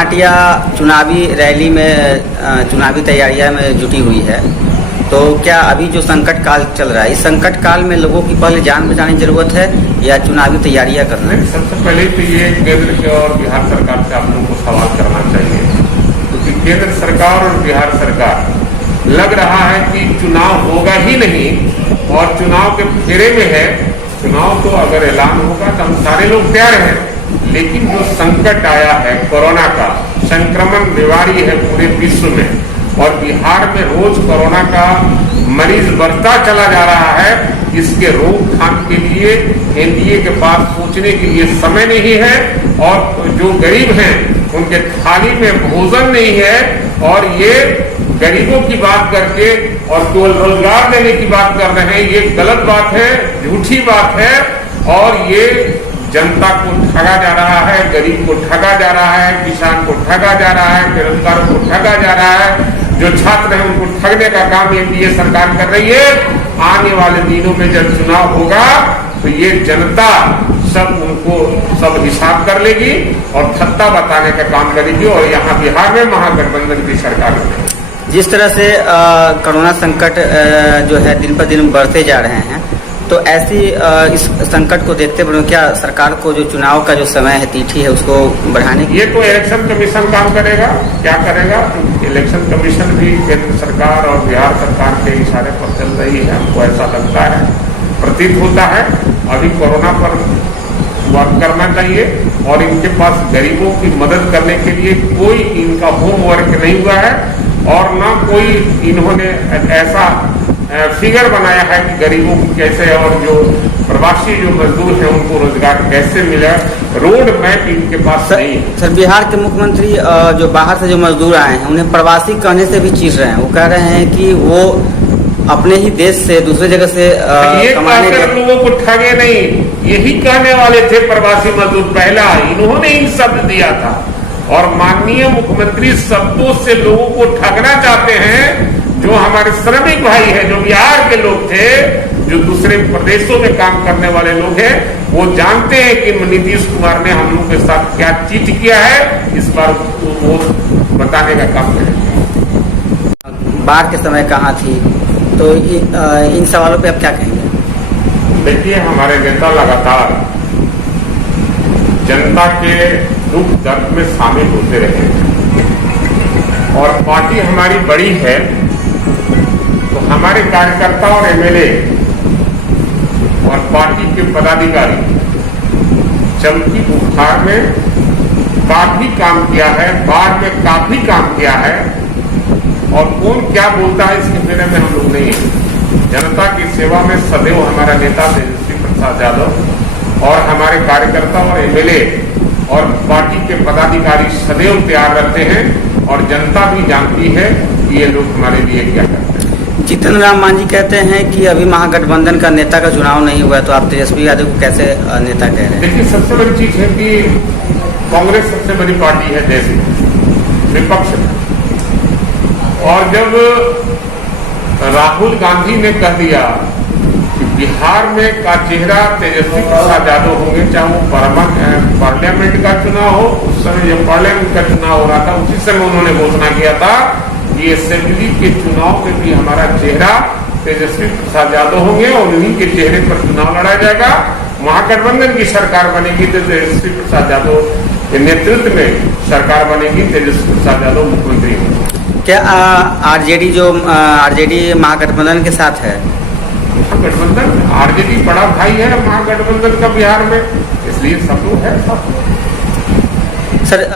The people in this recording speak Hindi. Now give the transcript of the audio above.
पार्टियां चुनावी रैली में चुनावी तैयारियां में जुटी हुई है, तो क्या अभी जो संकट काल चल रहा है, इस संकट काल में लोगों की पहले जान बचाने की जरूरत है या चुनावी तैयारियां करना है? सबसे पहले तो ये केंद्र के और बिहार सरकार से आप लोगों को सवाल करना चाहिए, क्योंकि केंद्र सरकार और बिहार सरकार लग रहा है कि चुनाव होगा ही नहीं और चुनाव के फेरे में है। चुनाव तो अगर ऐलान होगा तो हम सारे लोग तैयार हैं, लेकिन जो संकट आया है कोरोना का, संक्रमण बीमारी है पूरे विश्व में और बिहार में रोज कोरोना का मरीज बढ़ता चला जा रहा है। इसके रोकथाम के लिए एनडीए के पास सोचने के लिए समय नहीं है और जो गरीब हैं उनके थाली में भोजन नहीं है और ये गरीबों की बात करके और केवल रोजगार देने की बात कर रहे हैं। ये गलत बात है, झूठी बात है और ये जनता को ठगा जा रहा है, गरीब को ठगा जा रहा है, किसान को ठगा जा रहा है, बेरोजगारों को ठगा जा रहा है। जो छात्र हैं उनको ठगने का काम एनडीए सरकार कर रही है। आने वाले दिनों में जब चुनाव होगा तो ये जनता सब हिसाब कर लेगी और सत्ता बताने का काम करेगी और यहाँ बिहार में महागठबंधन की सरकार है। जिस तरह से कोरोना संकट जो है दिन पर दिन बढ़ते जा रहे हैं, तो ऐसी इस संकट को देखते हुए क्या सरकार को जो चुनाव का जो समय है, तिथि है, उसको बढ़ाने की? ये तो इलेक्शन कमीशन काम करेगा, क्या करेगा। इलेक्शन कमीशन भी केंद्र सरकार और बिहार सरकार के इशारे पर चल रही है, हमको ऐसा लगता है, प्रतीत होता है। अभी कोरोना पर वर्क करना चाहिए और इनके पास गरीबों की मदद करने के लिए कोई इनका होमवर्क नहीं हुआ है और ना कोई इन्होंने ऐसा फिगर बनाया है कि गरीबों को कैसे और जो प्रवासी जो मजदूर हैं उनको रोजगार कैसे मिले। रोड मैप इनके पास नहीं है। सर, बिहार के मुख्यमंत्री जो बाहर से जो मजदूर आए हैं उन्हें प्रवासी कहने से भी चीज रहे हैं। वो कह रहे हैं कि वो अपने ही देश से दूसरे जगह से कमाने के लोगों को ठगे नहीं, यही कहने वाले थे प्रवासी मजदूर। पहला इन्होंने इन शब्द दिया था और माननीय मुख्यमंत्री शब्दों से लोगों को ठगना चाहते हैं। जो हमारे श्रमिक भाई हैं, जो बिहार के लोग थे, जो दूसरे प्रदेशों में काम करने वाले लोग हैं, वो जानते हैं कि नीतीश कुमार ने हम लोग के साथ क्या चीज किया है। इस बार वो बताने का काम करें। बाढ़ के समय कहाँ थी, तो इन सवालों पे आप क्या कहेंगे? देखिए, हमारे नेता लगातार जनता के दुख दर्द में शामिल होते रहे और पार्टी हमारी बड़ी है तो हमारे कार्यकर्ता और एमएलए और पार्टी के पदाधिकारी चमकी बुखार में काफी काम किया है, बाढ़ में काफी काम किया है और कौन क्या बोलता है इसके मेरे में हम लोग नहीं है। जनता की सेवा में सदैव हमारा नेता तेजस्वी प्रसाद यादव और हमारे कार्यकर्ता और एमएलए और पार्टी के पदाधिकारी सदैव तैयार रहते हैं और जनता भी जानती है कि ये लोग हमारे लिए क्या करते हैं। जीतन राम मांझी कहते हैं कि अभी महागठबंधन का नेता का चुनाव नहीं हुआ, तो आप तेजस्वी यादव को कैसे नेता कह रहे हैं? देखिए, सबसे बड़ी चीज है कि कांग्रेस सबसे बड़ी पार्टी है देश में, विपक्ष में, और जब राहुल गांधी ने कह दिया कि बिहार में का चेहरा तेजस्वी प्रसाद यादव होंगे, चाहे वो पार्लियामेंट का चुनाव हो, उस समय जब पार्लियामेंट का चुनाव हो रहा था उसी समय उन्होंने घोषणा किया था कि असेंबली के चुनाव में भी हमारा चेहरा तेजस्वी प्रसाद यादव होंगे और उन्हीं के चेहरे पर चुनाव लड़ा जाएगा। महागठबंधन की सरकार बनेगी तो तेजस्वी प्रसाद यादव के नेतृत्व में सरकार बनेगी, तेजस्वी प्रसाद यादव मुख्यमंत्री होंगे। क्या आरजेडी महागठबंधन के साथ है? महागठबंधन आरजेडी बड़ा भाई है महागठबंधन का बिहार में, इसलिए सब लोग है। सर